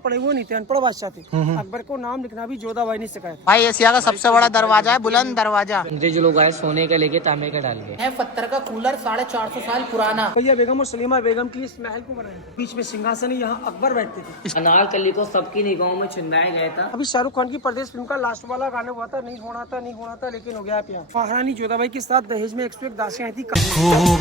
पढ़े हुए नहीं थे, अनपढ़ बादशाह थे। अकबर को नाम लिखना भी जोधाबाई ने सिखाया था। भाई एशिया का सबसे बड़ा दरवाजा है बुलंद दरवाजा। जो लोग आए सोने का लेके तांबे का डाल के है पत्थर का कूलर 450 साल पुराना। भैया बेगम और सलीमा बेगम की इस महल को बनाया, बीच में सिंहासन, यहाँ अकबर बैठते थे। अनारकली को सबकी निगाहों में छिंदाया गया था। अभी शाहरुख खान की परदेश फिल्म का लास्ट वाला गाना हुआ था, नहीं होना था लेकिन हो गया प्यार। महारानी जोधाबाई के साथ दहेज में 101 दासियां थी।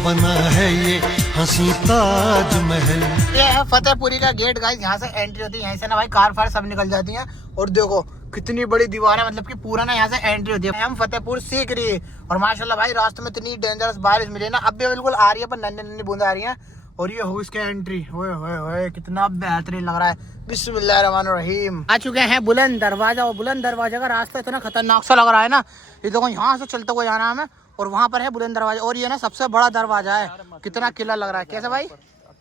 बना है ये हंसी ताजमहल। ये है फतेहपुरी का गेट गाइस, यहाँ से एंट्री होती है, यहाँ से ना भाई कार फार सब निकल जाती है। और देखो कितनी बड़ी दीवार है, मतलब कि पूरा ना यहाँ से एंट्री होती है। हम फतेहपुर सीख रही है और माशाल्लाह भाई रास्ते में इतनी डेंजरस बारिश मिली ना, अब भी बिल्कुल आ रही है पर नन्ही नन्ही बूंद आ रही है। और ये हो इसके एंट्री, ओए कितना बेहतरीन लग रहा है। बिस्मिल्लाहिर्रहमानिर्रहीम। आ चुके हैं बुलंद दरवाजा, और बुलंद दरवाजा का रास्ता इतना खतरनाक सा लग रहा है ना। ये देखो यहाँ से चलते हुए जाना हमें, और वहाँ पर है बुलंद दरवाजा, और ये ना सबसे बड़ा दरवाजा है। कितना किला लग रहा है, कैसे भाई?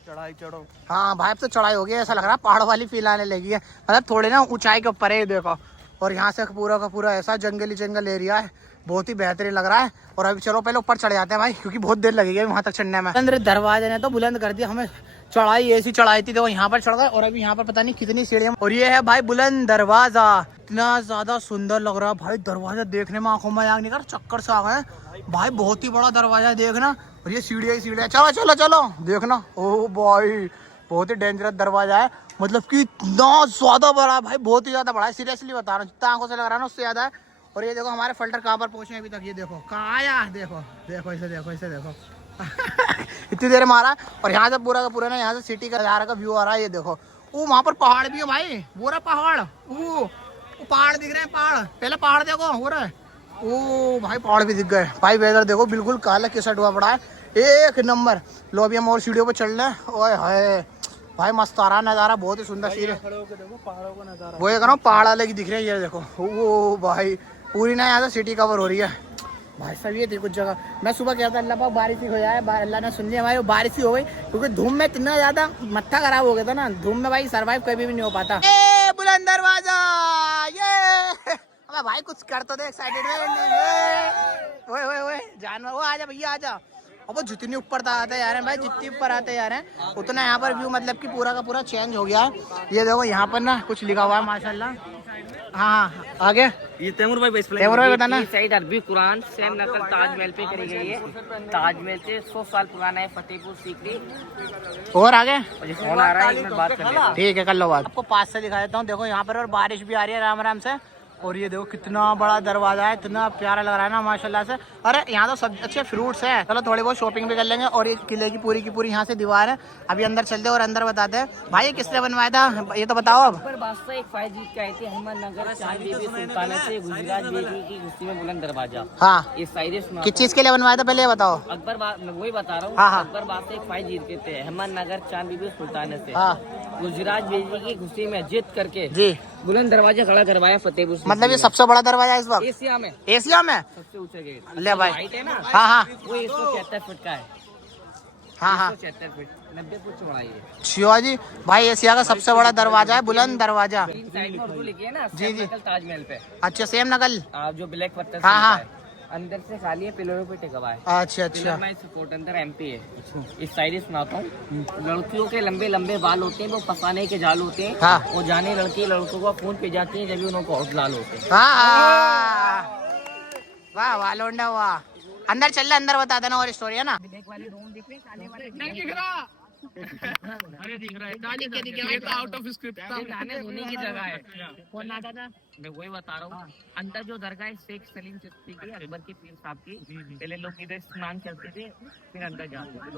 चढ़ाई चढ़ो। हाँ भाई अब तो चढ़ाई हो गई, ऐसा लग रहा है पहाड़ वाली फील आने लगी है, मतलब थोड़े ना ऊंचाई के ऊपर है। देखो, और यहाँ से पूरा का पूरा ऐसा जंगल एरिया है, बहुत ही बेहतरीन लग रहा है। और अभी चलो पहले ऊपर चढ़ जाते हैं भाई, क्योंकि बहुत देर लगेगी वहाँ तक चढ़ने में। अंदर दरवाजे ने तो बुलंद कर दिया, हमें चढ़ाई ऐसी चढ़ाई थी, देखो यहाँ पर चढ़ गए, और अभी यहाँ पर पता नहीं कितनी सीढ़ियाँ। और ये है भाई बुलंद दरवाजा, इतना ज्यादा सुंदर लग रहा है भाई दरवाजा, देखने में आंखों में आग निकल चक्कर से आ गए भाई। बहुत ही बड़ा दरवाजा है देखना, और ये सीढ़ियाँ ही सीढ़ियाँ। चलो चलो चलो देखना, ओ भाई बहुत ही डेंजरस दरवाजा है, मतलब कि इतना ज्यादा बड़ा है भाई, बहुत ही ज्यादा बड़ा है। सीरियसली बता रहा हूँ, जितना आंखों से लग रहा है ना उससे ज्यादा है। और ये देखो हमारे फिल्टर कहाँ पर पहुंचे अभी तक, ये देखो कहाँ आया, देखो देखो इसे देखो इसे देखो इतनी देर मारा। और यहाँ से पूरा का पूरा ना, यहाँ से सिटी का नज़ारा का व्यू आ रहा है। ये देखो वो वहाँ पर पहाड़ भी है भाई, वो रहा पहाड़, वो पहाड़ दिख रहे हैं, पहाड़ पहले पहाड़ देखो हो रहा है, ओ भाई पहाड़ भी दिख गए भाई। वेदर देखो बिल्कुल काला किसट हुआ पड़ा है, एक नंबर। लो अभी हम और सीढ़ियों पर चल रहे हैं, ओए हाय भाई मस्त आ रहा नज़ारा, बहुत ही सुंदर सीढ़ी। वो ये करो पहाड़ अलग ही दिख रहे हैं, ये देखो वो भाई पूरी ना यहाँ से सिटी कवर हो रही है भाई साहब। ये थी कुछ जगह, मैं सुबह कहता था अल्लाह पाक बारिश ही हो जाए, अल्लाह ने सुन लिया भाई, बारिश ही हो गई, क्योंकि धूम में इतना ज्यादा मत्था खराब हो गया था ना, धूम में भाई सर्वाइव कभी भी नहीं हो पाता। ये बुलंद दरवाजा, ये अबे भाई कुछ कर तो दे, एक्साइटेड ओए जानवर, वो आजा भैया आजा। अब जितनी ऊपर आते जा रहे हैं भाई, जितनी ऊपर आते जा रहे हैं उतना यहाँ पर व्यू मतलब कि पूरा का पूरा चेंज हो गया है। ये देखो यहाँ पर ना कुछ लिखा हुआ है माशाल्लाह। हाँ आगे ये तैमूर भाई बताना। साइड अरबी कुरान सेम नकल ताजमहल पे करी गई है, ताजमहल से 100 साल पुराना है, फतेहपुर सीकरी। और आगे फोन आ रहा है, एक मिनट बात कर लेता हूं। ठीक है कर लो बात। आपको पास से दिखा देता हूँ, देखो यहाँ पर और बारिश भी आ रही है राम राम से। और ये देखो कितना बड़ा दरवाजा है, इतना प्यारा लग रहा है ना माशाल्लाह से। अरे यहाँ तो सब अच्छे फ्रूट्स है, चलो थोड़ी बहुत शॉपिंग भी कर लेंगे। और ये किले की पूरी यहाँ से दीवार है, अभी अंदर चलते और अंदर बताते हैं भाई ये किसने बनवाया था, ये तो बताओ अब। अकबर बादशाह एक फाइज जीत के आए थे अहमदनगर चांद बीबी सुल्ताना से गुजरात बेटी की गुस्ती में बुलंद दरवाजा। हाँ ये शायरी सुना। किस चीज के लिए बनवाया था पहले ये बताओ। मैं वही बता रहा हूँ। हाँ। अकबर बादशाह एक फाइज जीत के थे अहमदनगर चांद बीबी सुल्ताना से, हाँ। गुजरात बेटी की गुस्ती में जीत करके जी बुलंद दरवाजा खड़ा करवाया फतेहपुर। मतलब ये सबसे बड़ा दरवाजा है इस वक्त एशिया में, एशिया में सबसे ऊंचा गेट। ले भाई हाइट है ना, हाँ वो 176 फुट का है। हाँ 176 फुट 90 फुट चौड़ाई है। शिवाजी भाई एशिया का सबसे बड़ा दरवाजा है बुलंद दरवाजा। तीन साइड में उर्दू लिखी है ना, जी जी ताजमहल पे। अच्छा सेम नकल, आप जो ब्लैक पत्थर हाँ हाँ अंदर से खाली है, पिलरों पे टिका हुआ है। अच्छा अच्छा सपोर्ट अंदर एमपी है। इस शायरी सुनाता हूँ। लड़कियों के लंबे लंबे बाल होते हैं, वो फसाने के जाल होते हैं। हाँ। वो जाने लड़की लड़कों को खून पे जाती है, जब भी उनको हौस लाल होते हैं। वाह वाह लोंडा वाह। अंदर चल अंदर बता देना और स्टोरी है ना। ब्लैक वाले रूम दिख रहे, काले वाले नहीं दिख रहा। अरे दिख रहा है, ये तो आउट ऑफ स्क्रिप्ट था। नहाने धोने की जगह है। कौन आता था, मैं वही बता रहा हूँ। अंदर जो दरगाह है शेख सलीम चिश्ती की, अकबर के पीर साहब की, पहले लोग इधर स्नान करते थे, फिर अंदर जाते थे।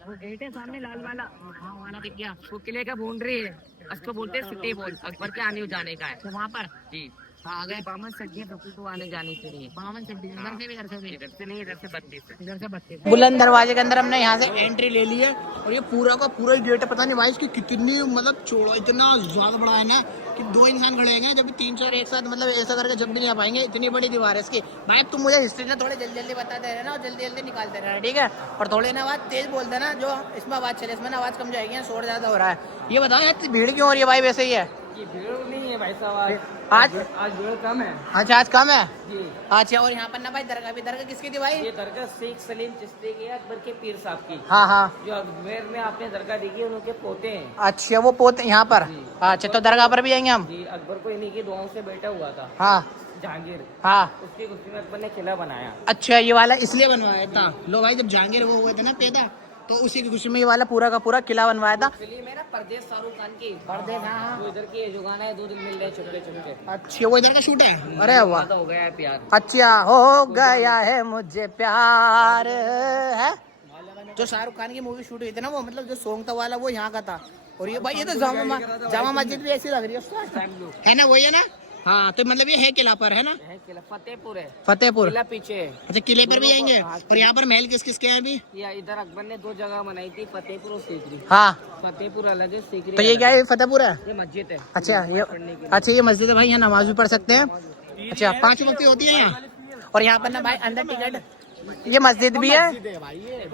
वो गेट है सामने लाल वाला, हाँ वाला दिख गया। वो किले का बाउंड्री है, उसको बोलते हैं सिटी वॉल, अकबर के आने जाने का है। तो वहाँ पर जी आ गए बामन सड्डी तो आने जाने के लिए। बामन सड्डी इधर से भी, इधर से भी, इधर से नहीं, इधर से 32 बुलंद दरवाजे के अंदर हमने यहाँ से एंट्री ले ली है। और ये पूरा का पूरा गेट है, पता नहीं भाई इसकी कितनी मतलब चौड़ा, इतना ज्यादा बड़ा है ना कि दो इंसान खड़े हैं, जब 300 एक साथ मतलब ऐसा करके जब भी नहीं आ पाएंगे, इतनी बड़ी दीवार है इसकी। भाई तुम मुझे हिस्ट्री ना थोड़े जल्दी जल्दी बताते रहना और जल्दी जल्दी निकालते रहना, ठीक है। और थोड़ी ना आवाज तेज बोल देना, जो इसमें आवाज चले, इसमें आवाज कम जाएगी, शोर ज्यादा हो रहा है। ये बताओ यार भीड़ क्यों हो रही है भाई, वैसे ही है ये भीड़ नहीं है भाई साहब, आज आज भीड़ कम है अच्छा आज कम है। जी। अच्छा और यहाँ पर ना भाई दरगाह भी, दरगाह किसकी थी भाई? ये दरगाह शेख सलीम चिश्ती की है, अकबर के पीर साहब की। हाँ हाँ जो अजमेर में आपने दरगाह देखी है, उनके पोते हैं अच्छा, वो पोते यहाँ पर। जी। अच्छा तो दरगाह पर भी जाएंगे हम। जी। अकबर को इन्हीं की दुआओं से बैठा हुआ था हाँ जहांगीर, हाँ उसकी खुशी में अकबर ने किला बनाया। अच्छा ये वाला इसलिए बनवाया था। लो भाई जब जहांगीर वो हुए थे ना पैदा, तो उसी की खुशी में ये वाला पूरा का पूरा किला बनवाया था। फिल्म है ना परदेश, शाहरुख खान की। परदेश, हाँ। वो इधर की जो गाना है, दो दिल मिल रहे चुपके चुपके। अच्छा वो इधर का शूट है। अरे वाह, ज्यादा हो गया है प्यार। अच्छा हो गया है मुझे प्यार है। जो शाहरुख खान की मूवी शूट हुई थी ना, वो मतलब जो सॉन्ग था वाला वो यहाँ का था। और ये भाई ये तो जामा मस्जिद भी ऐसी लग रही है उसका, है ना? वही है ना? हाँ तो मतलब ये है किला पर, है ना? है किला फतेहपुर है, फतेहपुर। किला पीछे है। अच्छा किले पर भी दोनों को- आएंगे। हाँ, और यहाँ पर महल किस किस के हैं अभी? या इधर अकबर ने दो जगह बनाई थी, फतेहपुर और सीकरी। हाँ फतेहपुर अलग है, सीकरी तो ये अलग क्या है? फतेहपुर है। ये मस्जिद है। अच्छा ये, पढ़ने के अच्छा ये मस्जिद है भाई, यहाँ नमाज भी पढ़ सकते हैं। अच्छा 5 वक्त की होती है यहाँ। और यहाँ पर ना भाई अंदर टिकट, ये मस्जिद भी है। लिए।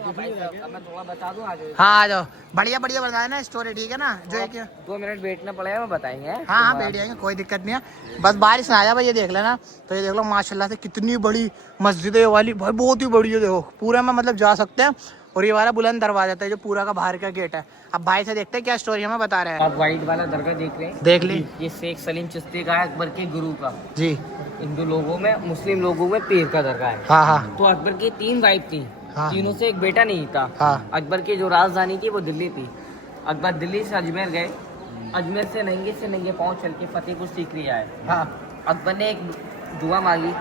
अब मैं थोड़ा बता दूं आगे। हाँ आ जाओ, बढ़िया बढ़िया बताया ना स्टोरी, ठीक है ना? जो एक 2 मिनट बैठना पड़ेगा, मैं बताएंगे। हाँ हाँ बैठ जाएंगे, कोई दिक्कत नहीं है। बस बारिश ना आ जाए भाई, ये देख लेना। तो ये देख लो माशाल्लाह से कितनी बड़ी मस्जिद है ये वाली भाई, बहुत ही बड़ी है। देखो पूरा में मतलब जा सकते हैं। और ये वाला बुलंद दरवाजा था जो पूरा का बाहर का गेट है। अब भाई से देखते हैं क्या स्टोरी हमें बता रहे हैं। आप वाइट वाला दरगाह देख रहे हैं, देख ली ये शेख सलीम चिश्ती का है, अकबर के गुरु का। जी। हिंदू लोगों में, मुस्लिम लोगों में पीर का दरगाह है। हाँ हाँ तो अकबर की 3 वाइफ थी, हाँ। तीनों से एक बेटा नहीं था। हाँ। अकबर की जो राजधानी थी वो दिल्ली थी। अकबर दिल्ली से अजमेर गए, अजमेर से नंगे पाँव चल के फतेहपुर सीकरी आए। हाँ अकबर ने एक दुआ मांगी,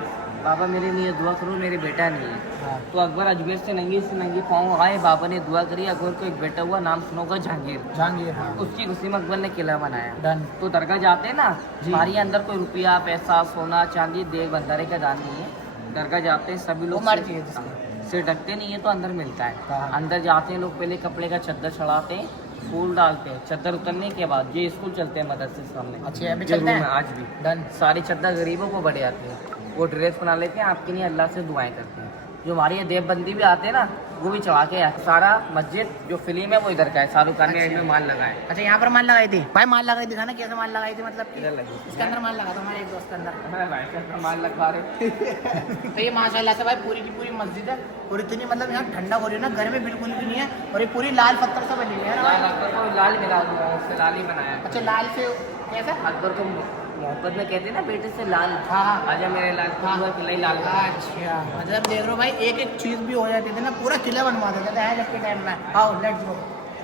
बाबा मेरे लिए दुआ करो, मेरे बेटा नहीं है। हाँ। तो अकबर अजमेर से नंगे पाँव आए, बाबा ने दुआ करी। अकबर को एक बेटा हुआ, नाम सुनोगा जहांगीर। जहांगीर, हाँ। उसकी खुशी में अकबर ने किला बनाया। डन। तो दरगाह जाते हैं ना, जी। हमारे अंदर कोई रुपया पैसा सोना चांदी देव भंडारे का दान नहीं है। दरगाह जाते हैं सभी लोग, वो मर्जी है जिसकी। सिर ढकते नहीं है तो अंदर मिलता है। हाँ। अंदर जाते हैं लोग, पहले कपड़े का चद्दर चढ़ाते हैं, फूल डालते हैं। चद्दर उतरने के बाद ये स्कूल चलते हैं मदरसे सामने। अच्छा अभी ये चलते रूम है हैं। आज भी। डन। सारी चद्दर गरीबों को बढ़े आते हैं, वो ड्रेस बना लेते हैं, आपके लिए अल्लाह से दुआएं करते हैं। जो हमारे ये देवबंदी भी आते हैं ना, वो भी चढ़ा के आते। सारा मस्जिद जो फिल्म है वो इधर का है, शाहरुख खान ने इसमें माल लगाया है। अच्छा यहाँ पर माल लगाई थी भाई, माल लगाई दिखाना कैसे माल लगाई थी, मतलब कि इधर लगी। इसके अंदर माल लगा था हमारे एक दोस्त के अंदर। अरे भाई क्या माल लगवा रहे हो? तो ये माशाल्लाह से भाई पूरी की पूरी मस्जिद है। और इतनी मतलब यहाँ ठंडक हो रही है ना, घर में बिल्कुल भी नहीं है। और ये पूरी लाल पत्थर से बनी हुई है ना लाल भाई। अकबर को लाल मिला हुआ, उससे लाल ही बनाया है। अच्छा लाल से कैसा? अकबर को मोहब्बत में कहते हैं ना बेटे से लाल। हाँ, हाँ। आजा मेरे लाल, हाँ। पूरा किला ही लाल का। अच्छा मतलब देख रहे हो भाई, एक एक चीज भी हो जाती थी ना, पूरा किला बनवा देते थे जब के टाइम में। आओ लेट्स गो।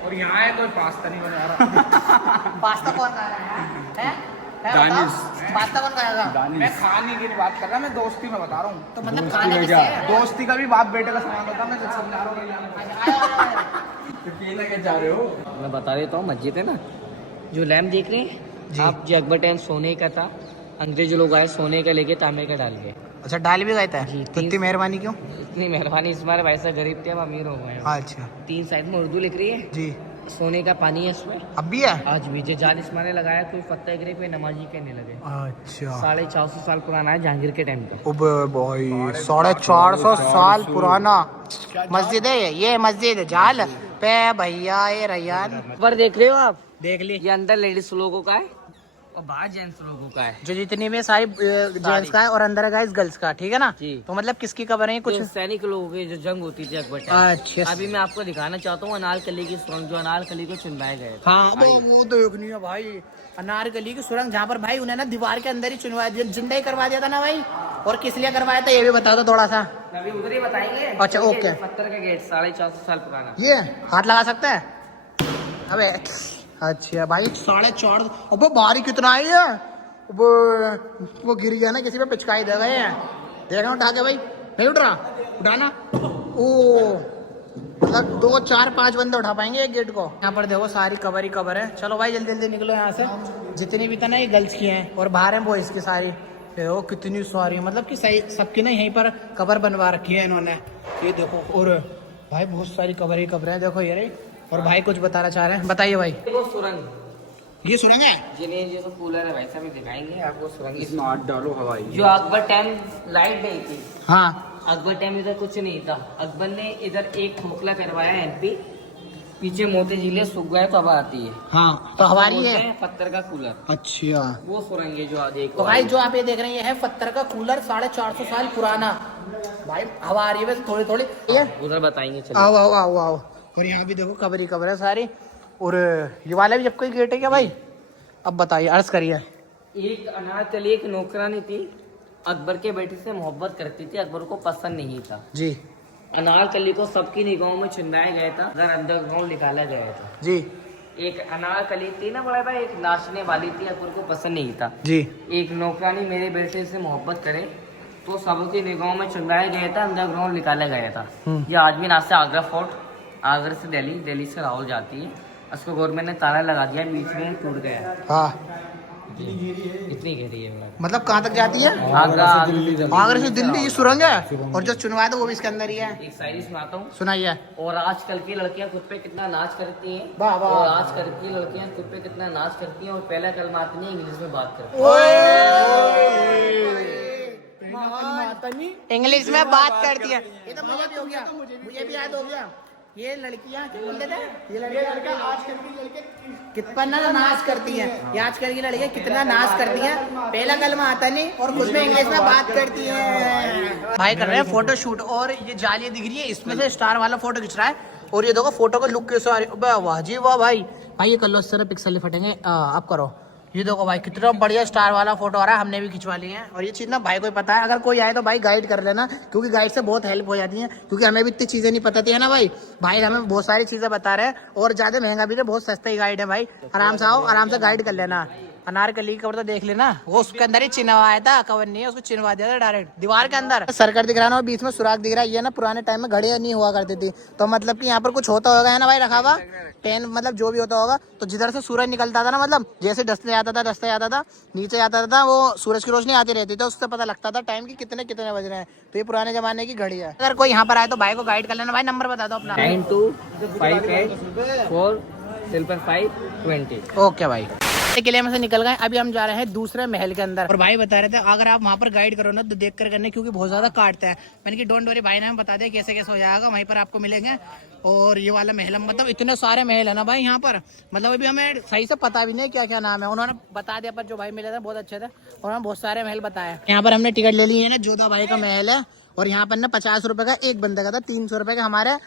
और यहाँ है कोई पास्ता नहीं बना रहा। पास्ता कौन खा रहा है? दानिश। पास्ता कौन खाएगा? मैं खाने की बात कर रहा, मैं दोस्ती में बता रहा हूँ। तो मतलब खाने किससे है? दोस्ती का भी बाप बेटे का समान होता है। मैं समझा रहा हूँ। क्या जा रहे हो? मैं बता देता हूँ, मस्जिद है ना, जो लैम्प देख रहे हैं जी। आप, जो अकबर टाइम सोने का था, अंग्रेज लोग आए सोने का लेके तांबे का डाल गए। अच्छा डाल भी गए थे? जी, तो इतनी मेहरबानी क्यों? इतनी मेहरबानी, इस बार वैसा गरीब थे, हम अमीर हो गए हैं। अच्छा 3 साइड में उर्दू लिख रही है, जी। सोने का पानी है इसमें। अब भी है? आज भी जो जालिस माने लगाया, कोई फतेह करे, कोई नमाजी कहने लगे। अच्छा 450 साल पुराना है, जहांगीर के टाइम का। अब भाई 450 साल पुराना मस्जिद है ये मस्जिद जाल पे भैया ये रैयान। पर देख रहे हो आप, देख ली ये अंदर लेडीज लोगों का है और बाहर जेंट्स लोगों का है। जो जितनी भी सारी जेंट्स का है और अंदर का गर्ल्स का, ठीक है ना? जी। तो मतलब किसकी खबर है कुछ? जो सैनिक लोगों की जो जंग होती थी अकबर टाइम। अच्छा अभी मैं आपको दिखाना चाहता हूँ अनारकली की सुरंग, जो अनारकली को चुनवाए गए थे। हाँ वो देखनी है भाई, अनारकली की सुरंग, जहाँ पर भाई उन्हें ना दीवार के अंदर ही चुनवा दिया, जिंदा ही करवा दिया था ना भाई। और किस लिए करवाया था ये भी बता दो थोड़ा सा। अभी उधर ही बताएंगे। अच्छा, ओके। पत्थर का गेट 450 साल पुराना। ये हाथ लगा सकते हैं? अबे अच्छा भाई 4.5, अब भारी कितना है ये? वो गिर गया ना, किसी पे पिचकाई दे गए हैं। देखना उठा के भाई, नहीं उठ रहा, उठाना। ओ मतलब 2 4 5 बंदे उठा पाएंगे एक गेट को। यहाँ पर देखो सारी कवर ही कवर है। चलो भाई जल्दी जल्दी निकलो यहाँ से। जितनी भी था ना ये गर्ल्स की हैं और बाहर हैं बॉयज की सारी। देखो कितनी सारी, मतलब कि सही सबकी ना यहीं पर कवर बनवा रखी है इन्होंने। ये देखो, और भाई बहुत सारी कवर ही कवर है, देखो ये रही। और भाई कुछ बताना चाह रहे हैं, बताइए भाई। देखो सुरंग, ये सुरंग है? जिन्हें जो कूलर है वैसा भी दिखाएंगे आपको सुरंग। इसमें हाथ डालो हवाई। जो अकबर टाइम लाइट नहीं थी, हाँ अकबर टाइम इधर कुछ नहीं था। अकबर ने इधर एक खोखला करवाया MP, पीछे मोती झील सूख गए तो हवा आती है। हाँ तो हमारी बोलते है। हैं पत्थर का कूलर। अच्छा वो सुरंग है जो आप देख तो भाई जो आप ये देख रहे हैं ये है पत्थर का कूलर 450 साल पुराना। भाई हवा आ रही है बस थोड़ी थोड़ी। ये उधर बताएंगे चलो। आओ आओ आओ आओ। और यहाँ भी देखो कबर ही कबर है सारी। और ये वाला भी जब कोई गेट है क्या भाई? अब बताइए अर्ज करिए। एक अनारकली एक नौकरानी थी, अकबर के बेटे से मोहब्बत करती थी, अकबर को पसंद नहीं था जी अनारकली को सबकी निगाहों में चुनाया गया था, अगर अंडरग्राउंड निकाला गया था। जी एक अनारकली थी ना बड़ा भाई, एक नाचने वाली थी, अकबर को पसंद नहीं था। जी एक नौकरानी मेरे बेटे से मोहब्बत करे तो सबकी निगाहों में चुनाया गया था, अंडरग्राउंड निकाला गया था। ये आदमी नाच से आगरा फोर्ट, आगरा से दिल्ली, दिल्ली से लाहौर जाती है, उसको गवर्नमेंट ने ताला लगा दिया, बीच में टूट गया। हाँ इतनी गहरी है मतलब कहाँ तक जाती है? आगरा। आगरा से दिल्ली ये सुरंग है। और जो चुनवाया था वो भी इसके अंदर ही है। एक शायरी सुनाता हूँ। सुनाइए। और आजकल की लड़कियां खुद पे कितना नाच करती हैं, वाह, वाह। और आजकल की लड़कियां खुद पे कितना नाच करती हैं, और पहला कलमा आती नहीं इंग्लिश में बात करती हैं। इंग्लिश में बात करती है। ये तो मुझे भी हो गया, मुझे भी याद हो गया। ये लड़कियां क्या बोलते थे? ये लड़कियां आजकल की लड़कियां कितना नाच करती हैं। ये आजकल की लड़कियां कितना नाच करती हैं, पहला कलमा आता नहीं और खुद में इंग्लिश में बात करती हैं। भाई कर रहे हैं फोटो शूट और ये जाली दिख रही है, इसमें से स्टार वाला फोटो खिंच रहा है। और ये देखो फोटो का लुक कैसे आ रही है। वाह जी वाह भाई। भाई ये कर लो, इस तरह पिक्सल फटेंगे। आप करो। ये देखो भाई कितना बढ़िया स्टार वाला फोटो आ रहा है, हमने भी खिंचवा लिए हैं। और ये चीज़ ना भाई को ही पता है, अगर कोई आए तो भाई गाइड कर लेना, क्योंकि गाइड से बहुत हेल्प हो जाती है, क्योंकि हमें भी इतनी चीज़ें नहीं पता थी है ना भाई। भाई हमें बहुत सारी चीज़ें बता रहे हैं और ज़्यादा महंगा भी नहीं, बहुत सस्ता ही गाइड है भाई। आराम से आओ, आराम से गाइड कर लेना। अनारकली की कवर तो देख लेना, वो उसके अंदर ही चिन्हवाया था, कवर नहीं है, उसको चिन्हवा दिया था डायरेक्ट दीवार के अंदर। सर्कल दिख रहा है ना, और बीच में सुराख दिख रहा है। ये ना पुराने टाइम में घड़ियां नहीं हुआ करती थी, तो मतलब कि यहाँ पर कुछ होता होगा है ना भाई, रखा हुआ टेन, मतलब जो भी होता होगा। तो जिधर से सूरज निकलता था ना, मतलब जैसे दस्ते आता था नीचे आता था, वो सूरज की रोशनी आती रहती थी, तो उससे पता लगता था टाइम की कितने कितने बज रहे हैं। तो ये पुराने जमाने की घड़ी है। अगर कोई यहाँ पर आए तो भाई को गाइड कर लेना। भाई नंबर बता दो अपना। 92584520। ओके भाई। किले में से निकल गए, अभी हम जा रहे हैं दूसरे महल के अंदर। और भाई बता रहे थे अगर आप वहाँ पर गाइड करो ना तो देख कर करने, क्योंकि बहुत ज्यादा काटते हैं। मैंने कि डोंट वरी, भाई ने हमें बता दिया कैसे कैसे हो जाएगा, वहीं पर आपको मिलेंगे। और ये वाला महल, मतलब इतने सारे महल है ना भाई यहाँ पर, मतलब अभी हमें सही से पता भी नहीं क्या क्या नाम है। उन्होंने बता दिया, पर जो भाई मिले थे बहुत अच्छे थे और हमें बहुत सारे महल बताया। यहाँ पर हमने टिकट ले ली है ना, जोधा भाई का महल है। और यहाँ पर ना 50 रुपए का एक बंदे का था, 300 रुपए का हमारे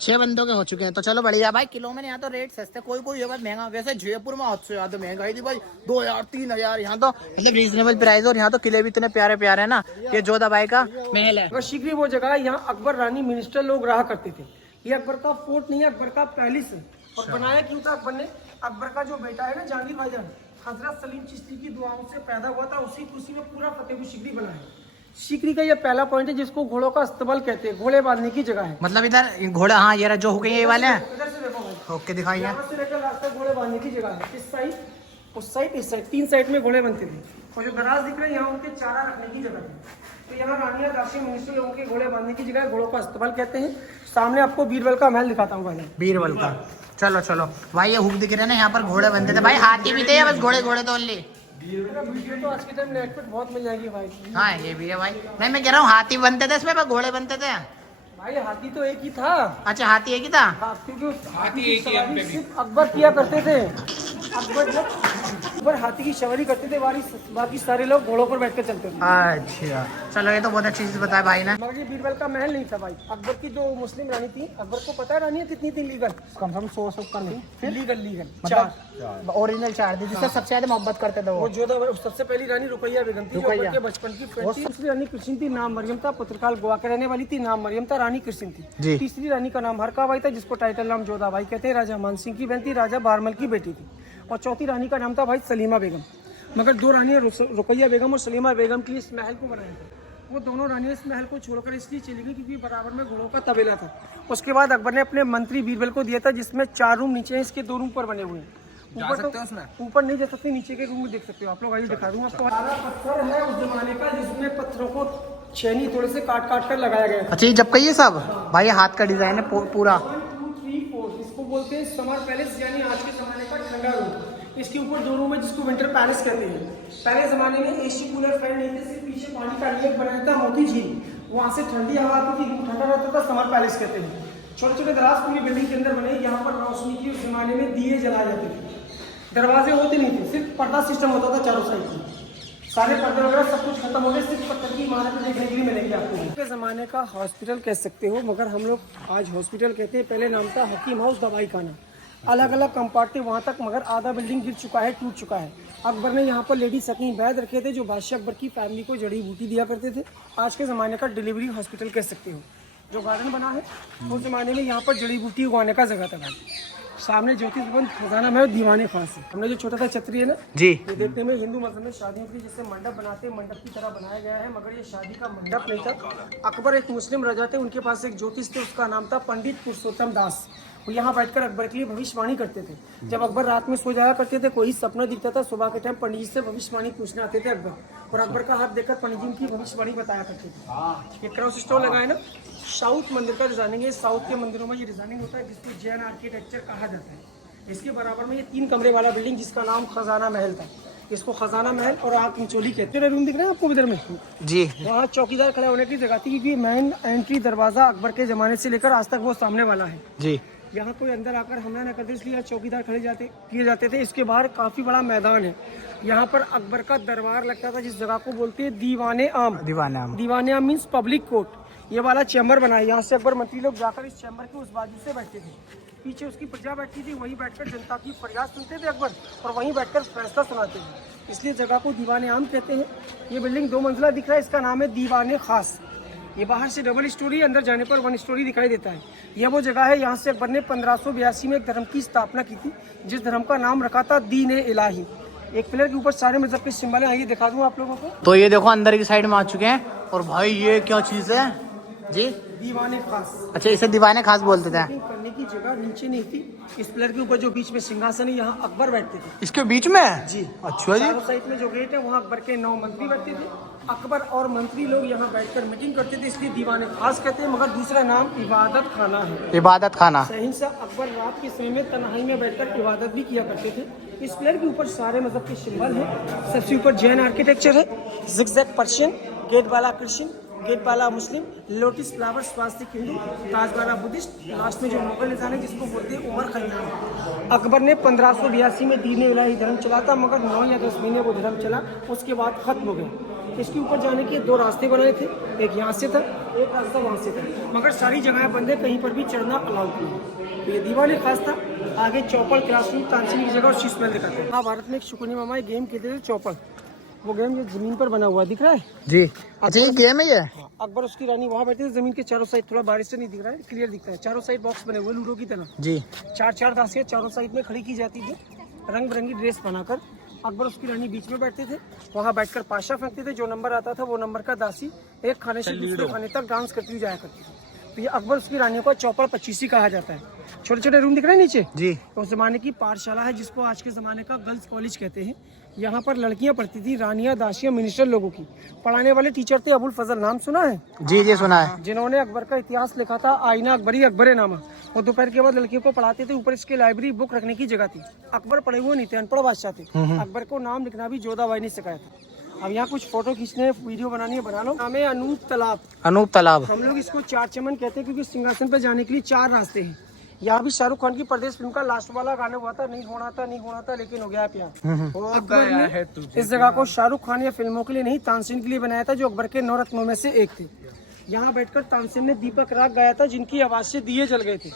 6 बंदों के हो चुके हैं। तो चलो बढ़िया भाई। किलो में यहाँ तो रेट सस्ते, कोई कोई जगह महंगा। वैसे जयपुर में हद से ज्यादा महंगाई थी भाई, 2000 3000। यहाँ तो मतलब रीजनेबल प्राइस। और यहाँ तो किले भी इतने प्यारे प्यारे है ना। ये जोधा भाई का महल है। शीघ्र वो जगह है, यहाँ अकबर रानी मिनिस्टर लोग रहा करते थे। ये अकबर का फोर्ट नहीं है, अकबर का पैलेस है। और बनाया क्यों था अकबर ने? अकबर का जो बेटा है ना जहांगीर भाईजान, हजरत सलीम चिश्ती की दुआओं से पैदा हुआ था, उसी खुशी में पूरा फतेहपुर सीकरी बना है। सीकरी का ये पहला पॉइंट है जिसको घोड़ों का अस्तबल कहते हैं, घोड़े बांधने की जगह है। मतलब इधर घोड़ा, हाँ ये जो हो गए ये वाले हैं। इधर से देखो भाई, ओके दिखाइए। यहाँ से लेकर रास्ता घोड़े बांधने की जगह है। इस साइड, उस साइड, इस साइड, 3 साइड में घोड़े बनते थे। और जो दराज दिख रहे हैं यहाँ उनके चारा रखने की जगह है। तो यहाँ रानियां दासी मिनिस्टर लोगों के घोड़े बांधने की जगह, घोड़ों का अस्तबल कहते हैं। सामने आपको बीरबल का महल दिखाता हूँ भाई। बीरबल का, चलो चलो भाई। ये हुक दिख रहे हैं ना, यहाँ पर घोड़े बनते थे भाई। हाथी भी थे या बस घोड़े घोड़े तो ओनली? वीडियो तो आज के टाइम नेट पे बहुत मिल जाएगी भाई। हाँ ये भी है भाई। नहीं मैं कह रहा हूँ हाथी बनते थे इसमें, पर घोड़े बनते थे भाई। हाथी तो एक ही था। अच्छा हाथी एक ही था। हाँ, क्योंकि हाथी एक ही सिर्फ अकबर किया करते थे। अकबर हाथी की सवारी करते थे, बाकी सारे लोग घोड़ों पर बैठ कर चलते थे। अच्छा चलो, ये तो बहुत अच्छी चीज बताया भाई ने। मगर ये बीरबल का महल नहीं था भाई। अकबर की जो मुस्लिम रानी थी, अकबर को पता है रानी कितनी थी लीगल? कम से कम 100 का नहीं, लीगल 4 ओरिजिनल 4 थी, जिससे सबसे ज्यादा मोहब्बत करते थे वो जोधा। सबसे पहली रानी रुकैया बेगम थी, जो अकबर के बचपन की फ्रेंड थी। दूसरी रानी कृष्ण थी, नाम मरियम था, पुत्रकाल गोवा के रहने वाली थी, नाम मरियम था, रानी कृष्ण थी। तीसरी रानी का नाम हरकाबाई था, जिसको टाइटल नाम जोधा भाई कहते हैं, राजा मानसिंह की बहन थी, राजा बारमल की बेटी थी। और चौथी रानी का नाम था भाई सलीमा बेगम। मगर 2 रानियां रुकैया बेगम और सलीमा बेगम की इस महल को बनाया था। वो दोनों रानियां इस महल को छोड़कर इसलिए चली गई क्योंकि बराबर में घोड़ों का तबेला था। उसके बाद अकबर ने अपने मंत्री बीरबल को दिया था, जिसमें 4 रूम नीचे हैं, इसके 2 रूम पर बने हुए हैं। ऊपर नहीं जा सकते, नीचे के रूम में देख सकते हो आप लोग। आइए दिखा दूंगा आपको। पत्थर है उस जमाने का, जिसमें पत्थरों को छेनी थोड़े से काट काट कर लगाया गया। अच्छा ये जब का ये सब भाई हाथ का डिजाइन है पूरा। 1 2 3 4 इसको बोलते हैं समर पैलेस, यानी आज के जमाने का ठंडा रूम। इसके ऊपर 2 रूम है जिसको विंटर पैलेस कहते हैं। पहले जमाने में एसी कूलर फैन नहीं थे, सिर्फ पीछे पानी का लेक बनाया था, मोती झील, वहाँ से ठंडी हवा आती थी, ठंडा रहता था, समर पैलेस कहते हैं। छोटे छोटे दराज पूरी बिल्डिंग के अंदर बने। यहाँ पर रोशनी की उस जमाने में दिए जलाए जाते थे, दरवाजे होते नहीं थे, सिर्फ पर्दा सिस्टम होता था चारों साइड में। सारे पर्दे वगैरह सब कुछ खत्म हो गए, सिर्फ पत्थर की इमारतें देखने के लिए मिलेंगी आपको। के ज़माने का हॉस्पिटल कह सकते हो, मगर हम लोग आज हॉस्पिटल कहते हैं। पहले नाम था हकीम हाउस दवाई खाना, अलग अलग कंपार्ट थे वहाँ तक, मगर आधा बिल्डिंग गिर चुका है, टूट चुका है। अकबर ने यहाँ पर लेडीज हकीम वैद रखे थे जो बादशाह अकबर की फैमिली को जड़ी बूटी दिया करते थे। आज के ज़माने का डिलीवरी हॉस्पिटल कह सकते हो। जो गार्डन बना है उस ज़माने में यहाँ पर जड़ी बूटी उगाने का जगह था भाई। सामने ज्योतिष भवन खजाना महल दीवाने खास है। हमने जो छोटा सा छतरी है ना जी, ये देखते हैं हिंदू मजहब में शादियों की जिससे मंडप बनाते हैं, मंडप की तरह बनाया गया है, मगर ये शादी का मंडप नहीं था। अकबर एक मुस्लिम राजा थे, उनके पास एक ज्योतिष थे, उसका नाम था पंडित पुरुषोत्तम दास। वो यहाँ बैठकर अकबर के लिए भविष्यवाणी करते थे। जब अकबर रात में सो जाया करते थे, कोई सपना दिखता था, सुबह के टाइम पंडित जी से भविष्यवाणी पूछने आते थे अकबर, और अकबर का हाथ देखकर पंडित जी उनकी भविष्यवाणी बताया करते थे। ये क्रॉस स्टोन लगा है ना, साउथ मंदिर का डिजाइनिंग है। साउथ के मंदिरों में ये डिजाइनिंग होता है जिसको जैन आर्किटेक्चर कहा जाता है। इसके बराबर में ये 3 कमरे वाला बिल्डिंग जिसका नाम खजाना महल था, इसको खजाना महल और आग पंचोली कहते हैं। रूम दिख रहे हैं आपको इधर में जी, वहाँ चौकीदार खड़े होने की जगह थी, क्योंकि मेन एंट्री दरवाजा अकबर के जमाने से लेकर आज तक वो सामने वाला है जी। यहाँ कोई अंदर आकर हमला न करते इसलिए चौकीदार खड़े किए जाते थे। इसके बाहर काफी बड़ा मैदान है। यहाँ पर अकबर का दरबार लगता था, जिस जगह को बोलते हैं दीवाने आम। दीवाने आम मीन्स पब्लिक कोर्ट। ये वाला चैम्बर बना है, यहाँ से अकबर मंत्री लोग जाकर इस चैम्बर के उस बाजू से बैठते थे। पीछे उसकी प्रजा बैठती थी, वहीं बैठकर जनता की फरियाद सुनते थे अकबर, और वहीं बैठकर फैसला सुनाते थे। इसलिए जगह को दीवाने आम कहते हैं। ये बिल्डिंग 2 मंजिला दिख रहा है, इसका नाम है दीवाने खास। ये बाहर से डबल स्टोरी, अंदर जाने पर 1 स्टोरी दिखाई देता है। यह वो जगह है, यहाँ से अकबर ने 1582 में एक धर्म की स्थापना की थी, जिस धर्म का नाम रखा था दीन ए इलाही। एक पिलर के ऊपर सारे मजहब के सिंबल हैं, आइए दिखा दूँ आप लोगों को। तो ये देखो अंदर की साइड में आ चुके हैं। और भाई ये क्या चीज है जी? दीवाने खास। अच्छा, इसे दीवाने खास बोलते थे। करने की जगह नीचे नहीं थी, इस पिलर के ऊपर जो बीच में सिंहासन है, यहाँ अकबर बैठते थे। इसके बीच में जी। अच्छा जी। चारों साइड में जो गेट है वहाँ अकबर के 9 मंत्री बैठते थे। अकबर और मंत्री लोग यहाँ बैठकर मीटिंग करते थे, इसलिए दीवाने खास कहते हैं, मगर दूसरा नाम इबादत खाना है। इबादत खाना। सहनशाह अकबर रात के समय में तन्हाई में बैठकर इबादत भी किया करते थे। इस पिलर के ऊपर सारे मजहब के सिंबल हैं। सबसे ऊपर जैन आर्किटेक्चर है, जिगजैग पर्शियन, गेट वाला क्रिश्चियन, गेट वाला मुस्लिम, लोटस फ्लावर स्वास्तिक हिंदू, ताज वाला बुद्धिस्ट, लास्ट में जो मुगल निजाम है जिसको बोलते हैं उमर खैयाम। अकबर ने 1582 में दीन ए इलाही धर्म चला था, मगर 9 या 10 महीने वो धर्म चला, उसके बाद खत्म हो गया। इसके ऊपर जाने के 2 रास्ते बनाए थे, एक यहाँ से था, एक रास्ता वहाँ से था, मगर सारी जगहें बंद है, कहीं पर भी चढ़ना अलाउड नहीं। तो ये दीवाने खास था। आगे चौपड़, क्लासरूम, तानसेन की जगह और शीश महल दिखाते हैं। हाँ, भारत में एक शुकुनी मामा एक गेम खेलते थे चौपड़, वो गेम ये जमीन पर बना हुआ दिख रहा है जी। अच्छा, ये गेम है ये? अकबर उसकी रानी वहाँ बैठे थे, जमीन के चारों साइड, थोड़ा बारिश से नहीं दिख रहा है, क्लियर दिख रहा है, चारों साइड बॉक्स बने हुए लूडो की तरह जी। 4-4 दासियाँ चारों साइड में खड़ी की जाती थी, रंग बिरंगी ड्रेस बनाकर। अकबर उसकी रानी बीच में बैठते थे, वहाँ बैठकर पाशा फेंकते थे, जो नंबर आता था वो नंबर का दासी एक खाने से दूसरे खाने तक डांस करती हुई जाया करती थी। तो ये अकबर उसकी रानियों का चौपड़ 25 कहा जाता है। छोटे छोटे रूम दिख रहे हैं नीचे जी। तो उस जमाने की पाठशाला है, जिसको आज के जमाने का गर्ल्स कॉलेज कहते हैं। यहाँ पर लड़कियाँ पढ़ती थी, रानियाँ, दासियाँ, मिनिस्टर लोगों की। पढ़ाने वाले टीचर थे अबुल फजल, नाम सुना है? जी जी सुना है। जिन्होंने अकबर का इतिहास लिखा था, आईना अकबरी, अकबर नामा। वो दोपहर के बाद लड़कियों को पढ़ाते थे। ऊपर इसके लाइब्रेरी, बुक रखने की जगह थी। अकबर पढ़े हुए नहीं थे, अनपढ़ बादशाह थे। अकबर को नाम लिखना भी जोधाबाई ने सिखाया था। अब यहाँ कुछ फोटो खींचने, वीडियो बनानी है, बना लो। नाम है अनूप तालाब। अनूप तालाब। हम लोग इसको 4 चमन कहते हैं, क्योंकि सिंहासन पर जाने के लिए 4 रास्ते हैं। यहाँ भी शाहरुख खान की परदेश फिल्म का लास्ट वाला गाना हुआ था, नहीं होना था लेकिन हो गया प्यार। अकबर ने इस जगह को शाहरुख खान या फिल्मों के लिए नहीं, तानसेन के लिए बनाया था, जो अकबर के 9 रत्नों में से एक थे। यहाँ बैठकर तानसेन ने दीपक राग गाया था, जिनकी आवाज से दिए जल गए थे।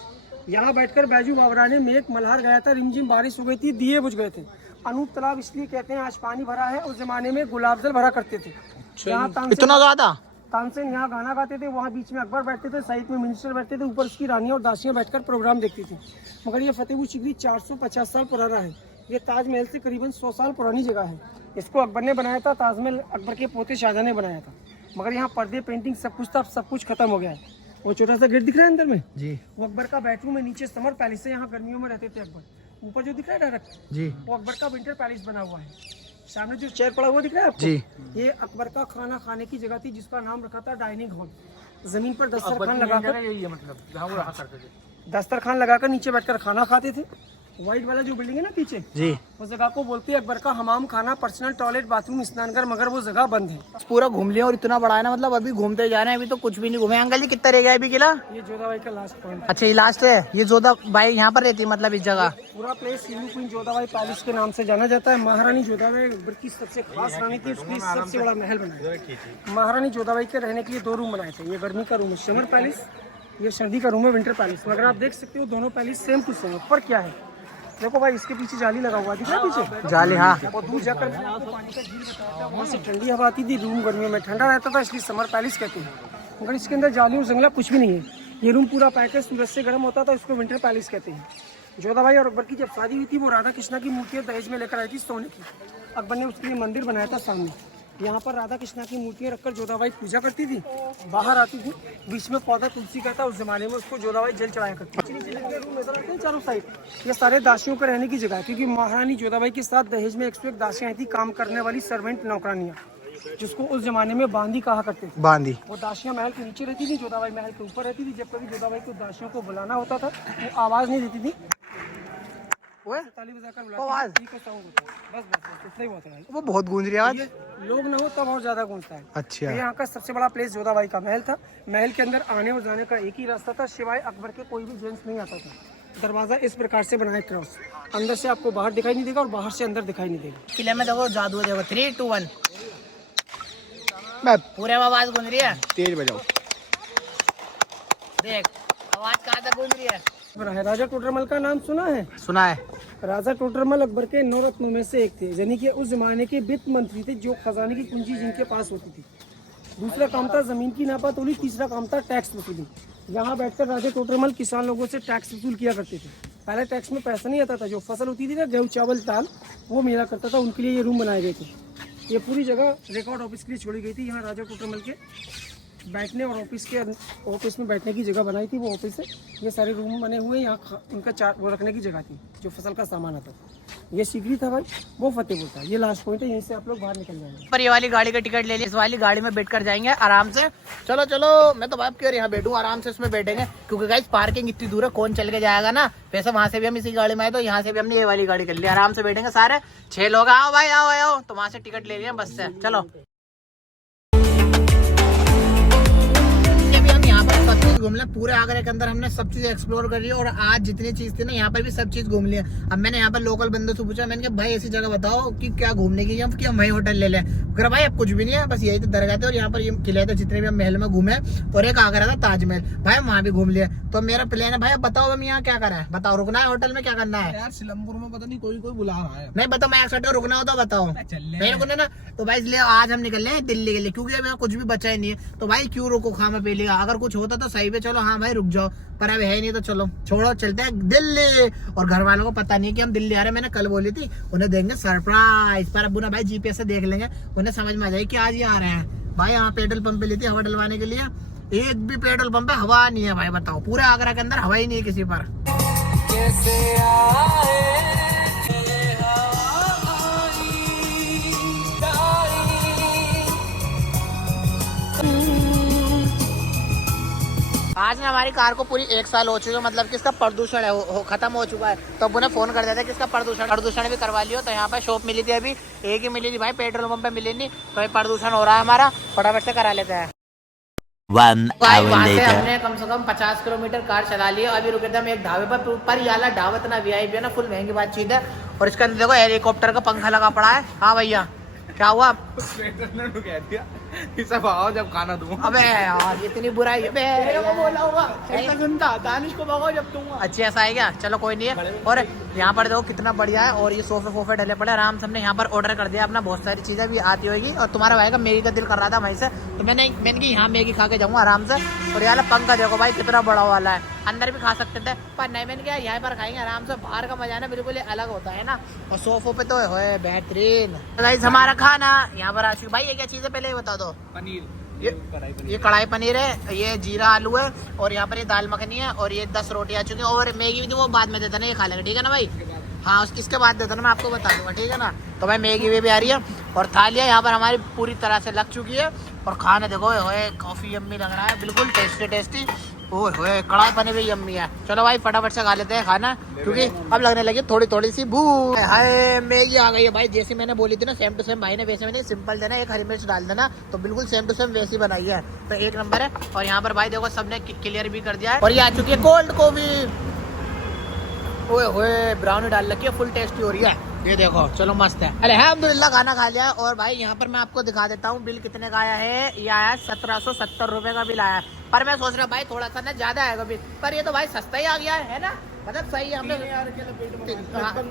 यहाँ बैठकर बैजू बावरा ने मेघ मल्हार गाया था, रिमझिम बारिश हो गई थी, दिए बुझ गए थे। अनूप तालाब इसलिए कहते हैं आज पानी भरा है, उस जमाने में गुलाब जल भरा करते थे। इतना ज्यादा? तानसेन यहाँ गाना गाते थे, वहाँ बीच में अकबर बैठते थे, साइड में मिनिस्टर बैठते थे, ऊपर उसकी रानियाँ और दासियाँ बैठकर प्रोग्राम देखती थी। मगर ये फतेहपुर सीकरी 450 साल पुराना है। ये ताजमहल से करीबन 100 साल पुरानी जगह है। इसको अकबर ने बनाया था, ताजमहल अकबर के पोते शाहजहां ने बनाया था। मगर यहाँ पर्दे, पेंटिंग सब कुछ था, सब कुछ खत्म हो गया है। वो छोटा सा गेट दिख रहा है अंदर में जी, वो अकबर का बेडरूम है। नीचे समर पैलेस है, यहाँ गर्मियों में रहते थे अकबर। ऊपर जो दिख रहा है डायरेक्ट जी, वो अकबर का विंटर पैलेस बना हुआ है। सामने जो चेयर पड़ा हुआ दिख रहा है आपको जी, ये अकबर का खाना खाने की जगह थी, जिसका नाम रखा था डाइनिंग हॉल। जमीन पर दस्तरखान लगाकर, यही है मतलब जहाँ वो रहा करते थे। दस्तरखान लगाकर नीचे बैठकर खाना खाते थे। व्हाइट वाला जो बिल्डिंग है ना पीछे, जी, उस जगह को बोलते हैं अकबर का हमाम खाना, पर्सनल टॉयलेट, बाथरूम, स्नानघर, मगर वो जगह बंद है। पूरा घूम लिया और इतना बड़ा है ना, मतलब अभी घूमते जा रहे हैं, अभी तो कुछ भी नहीं घूमे। अंकल जी कितना रह गया अभी किला? ये जोधाबाई का लास्ट पॉइंट। अच्छा, ये लास्ट है। ये जोधाबाई यहाँ पर रहती है मतलब इस जगह? पूरा place Hindu queen Jodha Bai palace के नाम से जाना जाता है। महारानी जोधाबाई अकबर की सबसे खास रानी थी, उसकी सबसे बड़ा महल बनाया। महारानी जोधाबाई के रहने के लिए 2 रूम बनाए थे। ये गर्मी का रूम है समर पैलेस, ये सर्दी का रूम है विंटर पैलेस। मगर आप देख सकते हो दोनों पैलेस सेम टू सेम। पर क्या है देखो भाई, इसके पीछे जाली लगा हुआ दिख रहा है पीछे जाली, हाँ। और दूर जाकर मैंने आपको पानी का झील बताया था, वहाँ से ठंडी हवा आती थी, रूम गर्मियों में ठंडा रहता था, इसलिए समर पैलेस कहते हैं। मगर इसके अंदर जाली और जंगला कुछ भी नहीं है। ये रूम पूरा पैक है, सूरज से गर्म होता था, इसको विंटर पैलेस कहते हैं। जोधाबाई और अकबर की जब शादी हुई थी, वो राधा कृष्णा की मूर्ति दहेज में लेकर आई थी सोने की। अकबर ने उसके लिए मंदिर बनाया था सामने। यहाँ पर राधा कृष्णा की मूर्तियाँ रखकर जोधाबाई पूजा करती थी, बाहर आती थी, बीच में पौधा तुलसी का था। उस जमाने में उसको जोधाबाई जल चढ़ाया करती थी। रूम नजर आते हैं चारों साइड, ये सारे दासियों के रहने की जगह है, क्योंकि महारानी जोधाबाई के साथ दहेज में 101 दासियाँ थी, काम करने वाली सर्वेंट नौकरानियाँ, जिसको उस जमाने में बांदी कहा करते थे। बांदी। वो दासियाँ महल के नीचे रहती थी, जोधाबाई महल के ऊपर रहती थी। जब कभी जोधाबाई को दासियों को बुलाना होता था, वो आवाज नहीं देती थी, ताली बजाकर बुलाती थी, बस इतना ही होता है। वो बहुत गूंज रही है आवाज। लोग ना हो तब और ज्यादा गूंजता है। अच्छा, यहाँ का सबसे बड़ा प्लेस जोधाबाई का महल था। महल के अंदर आने और जाने का एक ही रास्ता था, सिवाय अकबर के कोई भी जेंट्स नहीं आता था। दरवाजा इस प्रकार से बनाया क्रॉस, अंदर से आपको बाहर दिखाई नहीं देगा और बाहर से अंदर दिखाई नहीं देगा। किले में देखो जादू है, देखो 3, 2, 1 पूरे आवाज गूंज रही है। तेज बजाओ, देख आवाज कहाँ तक गूंज रही है। राजा टोडरमल का नाम सुना है? सुना है। राजा टोडरमल अकबर के 9 रत्नों में से एक थे, यानी कि उस जमाने के वित्त मंत्री थे, जो खजाने की कुंजी जिनके पास होती थी। दूसरा काम था जमीन की नापातोली, तीसरा काम था टैक्स वसूली। यहाँ बैठकर राजा टोडरमल किसान लोगों से टैक्स वसूल किया करते थे। पहले टैक्स में पैसा नहीं आता था, जो फसल होती थी ना, गेहूँ चावल दाल, वो मिला करता था। उनके लिए ये रूम बनाए गए थे। ये पूरी जगह रिकॉर्ड ऑफिस के लिए छोड़ी गई थी। यहाँ राजा टोडरमल के बैठने और ऑफिस में बैठने की जगह बनाई थी, वो ऑफिस है। ये सारे रूम बने हुए, यहाँ उनका वो रखने की जगह थी, जो फसल का सामान आता था। ये सीकरी था भाई, वो फतेहपुर था। ये लास्ट पॉइंट है, यहीं से आप लोग बाहर निकल जाएंगे। पर ये वाली गाड़ी का टिकट ले ली, इस वाली गाड़ी में बैठ कर जाएंगे आराम से। चलो चलो, मैं तो बाप क्यों यहाँ बैठूं, आराम से इसमें बैठेंगे, क्योंकि गाइस पार्किंग इतनी दूर है, कौन चल के जाएगा ना। वैसे वहाँ से भी हम इसी गाड़ी में आए, तो यहाँ से भी हमने ये वाली गाड़ी कर ली। आराम से बैठेंगे सारे 6 लोग। आओ भाई आओ आओ, तो वहाँ से टिकट ले लिया बस से। चलो सब चीज घूम लिया, पूरे आगरा के अंदर हमने सब चीज एक्सप्लोर कर लिया। और आज जितनी चीज थी ना, यहाँ पर भी सब चीज घूम लिया। अब मैंने यहाँ पर लोकल बंदों से पूछा, मैंने कहा भाई ऐसी जगह बताओ कि क्या घूमने की, कि हम वही होटल ले लें। अगर भाई अब कुछ भी नहीं है, बस यही तो दरगाह थे और यहाँ पर ये किले थे जितने भी हम महल में घूमे, और एक आगरा था ताजमहल, भाई वहाँ भी घूम लिया। तो मेरा प्लान है भाई, अब बताओ हम यहाँ क्या करा है, बताओ रुकना है होटल में, क्या करना है यार? सिलमपुर में पता नहीं कोई बुला रहा है। नहीं बताओ, मैं एक रुकना हो तो बताओ, नहीं रुकना ना। तो भाई इसलिए आज हम निकल रहे हैं दिल्ली के लिए, क्योंकि अभी कुछ भी बचा ही नहीं है। तो भाई क्यों रोको खामा पे लिया, अगर कुछ होता तो सही पे चलो, हाँ भाई रुक जाओ, पर अब है नहीं तो चलो छोड़ो, चलते हैं दिल्ली। और घर वालों को पता नहीं है कि हम दिल्ली आ रहे हैं, मैंने कल बोली थी, उन्हें देंगे सरप्राइज। पर अब ना भाई जीपीएस से देख लेंगे, उन्हें समझ में आ जाएगी कि आज ही आ रहे हैं। भाई यहाँ पेट्रोल पंप पे ली थी हवा डलवाने के लिए, एक भी पेट्रोल पंप पे हवा नहीं है भाई, बताओ पूरे आगरा के अंदर हवा ही नहीं है किसी पर। कैसे आज ना हमारी कार को पूरी 1 साल हो चुका है, मतलब कि इसका प्रदूषण है खत्म हो चुका है। तो अब उन्हें फोन कर देते हैं कि इसका प्रदूषण भी करवा लियो। तो यहाँ पर शॉप मिली थी, अभी एक ही मिली थी भाई, पेट्रोल पंप पे मिली नहीं, तो ये प्रदूषण हो रहा है हमारा, फटाफट से करा लेते हैं। वहाँ से हमने कम से कम 50 किलोमीटर कार चला लिया। अभी रुके थे हम एक ढाबे पर ये वाला ढाबा इतना वीआईपी है ना, फुल महंगी बातचीत है। और इसके अंदर देखो हेलीकॉप्टर का पंखा लगा पड़ा है। हाँ भैया क्या हुआ? कह दिया सब आओ जब खाना दूंगा। अबे यार इतनी बुराई है, बोला होगा दानिश को भगाओ जब दूंगा। अच्छी ऐसा है क्या? चलो कोई नहीं है। और यहाँ पर देखो कितना बढ़िया है, और ये सोफे डले पड़े आराम से। हमने यहाँ पर ऑर्डर कर दिया अपना, बहुत सारी चीजें भी आती होगी। और तुम्हारा भाई का मैगी का दिल कर रहा था वहीं से, तो मैंने की यहाँ मैगी खा के जाऊंगा आराम से। और यहाँ पंखा देखो भाई कितना बड़ा वाला है, अंदर भी खा सकते थे, पर नहीं मैंने क्या यहाँ पर खाएंगे आराम से। बाहर का मजा ना बिल्कुल अलग होता है ना, और सोफों पे तो है बेहतरीन। हमारा खाना यहाँ पर आशिक भाई, ये क्या चीज है पहले ये बता दो। पनीर, ये कढ़ाई पनीर है, ये जीरा आलू है, और यहाँ पर ये दाल मखनी है, और ये 10 रोटी आ चुकी है। और मैगी भी थी वो बाद में देता ना, ये खा लेंगे ठीक है ना भाई? हाँ इसके बाद देता ना, मैं आपको बता दूंगा ठीक है ना। तो भाई मैगी भी आ रही है, और थालियाँ यहाँ पर हमारी पूरी तरह से लग चुकी है। और खाना देखो काफी यम्मी लग रहा है, बिल्कुल टेस्टी। ओए कढ़ाई पनीर भी यम्मी है। चलो भाई फटाफट से खा लेते हैं खाना, क्योंकि अब लगने लगी थोड़ी थोड़ी सी भूख। हाय मैगी आ गई है भाई, जैसी मैंने बोली थी ना सेम टू सेम भाई ने वैसे मैंने सिंपल देना, एक हरी मिर्च डाल देना, तो बिल्कुल सेम टू सेम वैसी बनाई है, तो एक नंबर है। और यहाँ पर भाई देखो सबने क्लियर भी कर दिया है। और ये आ चुकी है कोल्ड कॉफी, ओए होए ब्राउनी डाल रखी है, फुल टेस्टी हो रही है ये देखो। चलो मस्त है। अल्हम्दुलिल्लाह खाना खा लिया। और भाई यहाँ पर मैं आपको दिखा देता हूँ बिल कितने का आया है। ये आया 1770 रुपए का बिल आया, पर मैं सोच रहा हूँ भाई थोड़ा सा ना ज्यादा आएगा बिल, पर ये तो भाई सस्ता ही आ गया है ना, मतलब सही है। हमने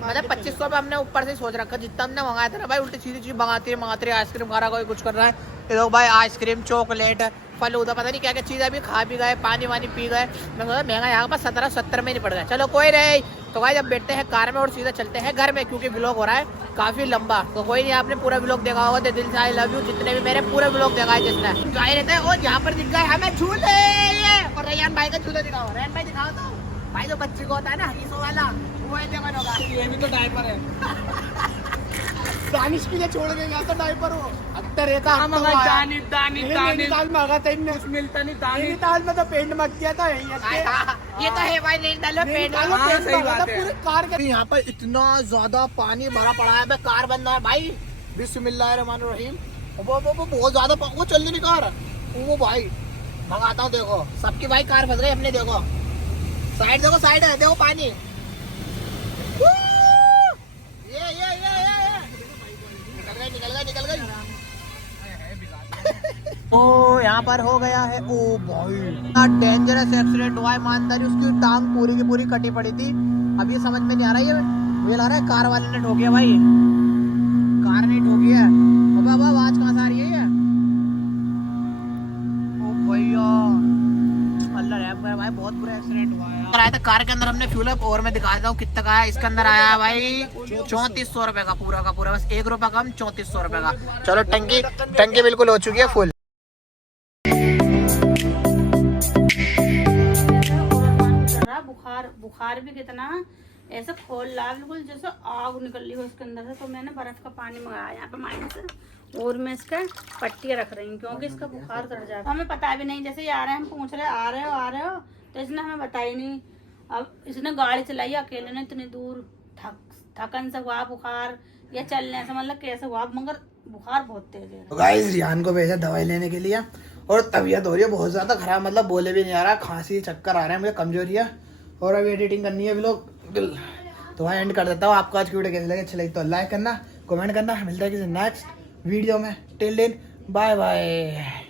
मतलब 2500 में हमने ऊपर से सोच रखा, जितना हमने मंगाया था ना भाई उल्टी सीधी चीज मंगाते रहे आइसक्रीम खा रहा, कोई कुछ कर रहा है। ये लोग भाई आइसक्रीम चॉकलेट फलूदा पता नहीं क्या क्या चीज़ अभी खा भी गए, पानी वानी पी गए। मैं सोचा महंगा यहाँ पर 1770 में नहीं पड़ गया। चलो कोई नहीं, तो भाई जब बैठते हैं कार में और सीधा चलते हैं घर में, क्योंकि व्लॉग हो रहा है काफी लंबा। तो कोई नहीं, आपने पूरा व्लॉग देखा होगा, दिल से आई लव यू जितने भी मेरे पूरे व्लॉग देखा है जिसने तो आई रहता है। और यहाँ पर दिख गए हमें झूले, और रैयान भाई का झूला दिखाओ, रैयान भाई दिखाओ तो भाई जो बच्चे को होता है ना हकीसों वाला, वो ऐसे बन होगा। ये भी तो डायपर है। दानिश के लिए छोड़ के गया था डायपर, वो अक्तर रहता नैनीताल में आगा था इनने, मिलता नहीं दानी। नैनीताल में तो पेंट मत किया था यहीं ये तो है भाई नैनीताल में पेंट सही बात है। पूरे कार के यहाँ पर इतना ज्यादा पानी भरा पड़ा है, मैं कार बंद है भाई। बिस्मिल्लाहिर्रहमानिर्रहीम। वो बहुत ज्यादा वो चल नहीं कार, वो भाई भगाता हूँ। देखो सबकी भाई कार फंस गई अपने, देखो साइड देखो, साइड है देखो पानी। ये निकल गई। तो यहाँ पर हो गया है, ओ भाई इतना डेंजरस एक्सीडेंट हुआ है, ईमानदारी उसकी टांग पूरी की पूरी कटी पड़ी थी। अब ये समझ में नहीं आ रहा है, मुझे लग रहा है कार वाले ने ठोकी है भाई, कार ने ठोकी है। अब आवाज कहाँ से आ रही है ये? ओ भैया अल्लाह रहम करे भाई, बहुत बुरा एक्सीडेंट हुआ है। आया था कार के अंदर हमने फ्यूल अप, और मैं दिखा देता हूँ कितना का है। इसके अंदर आया है भाई 3400 रुपए का पूरा, बस 1 रुपया कम, 3400 रुपए का। चलो टंकी बिल्कुल हो चुकी है फुल। बुखार भी कितना ऐसा खोल रहा बिल्कुल जैसे आग निकल रही हो उसके अंदर से। तो मैंने बर्फ का पानी मंगाया यहाँ पे माइन से, और मैं इसका पट्टियाँ रख रही हूँ क्योंकि इसका बुखार चढ़ जाता है। हमें पता भी नहीं, जैसे ये आ रहे हैं हम पूछ रहे आ रहे हो तो इसने हमें बताया नहीं। अब इसने गाड़ी चलाई अकेले ने इतनी दूर, थकन से हुआ बुखार या चलने से, मतलब कैसे हुआ, मगर बुखार बहुत तेज है। तो गाइस रियान को भेजा दवाई लेने के लिए, और तबीयत हो रही है बहुत ज्यादा खराब, मतलब बोले भी नहीं आ रहा, खांसी चक्कर आ रहा है, मुझे कमजोरी है, और अभी एडिटिंग करनी है व्लॉग। तो वहाँ एंड कर देता हूँ। आपको आज की वीडियो कैसी लगी, अच्छी लगी तो लाइक करना, कमेंट करना। मिलता है किसी नेक्स्ट वीडियो में, टिल देन बाय बाय।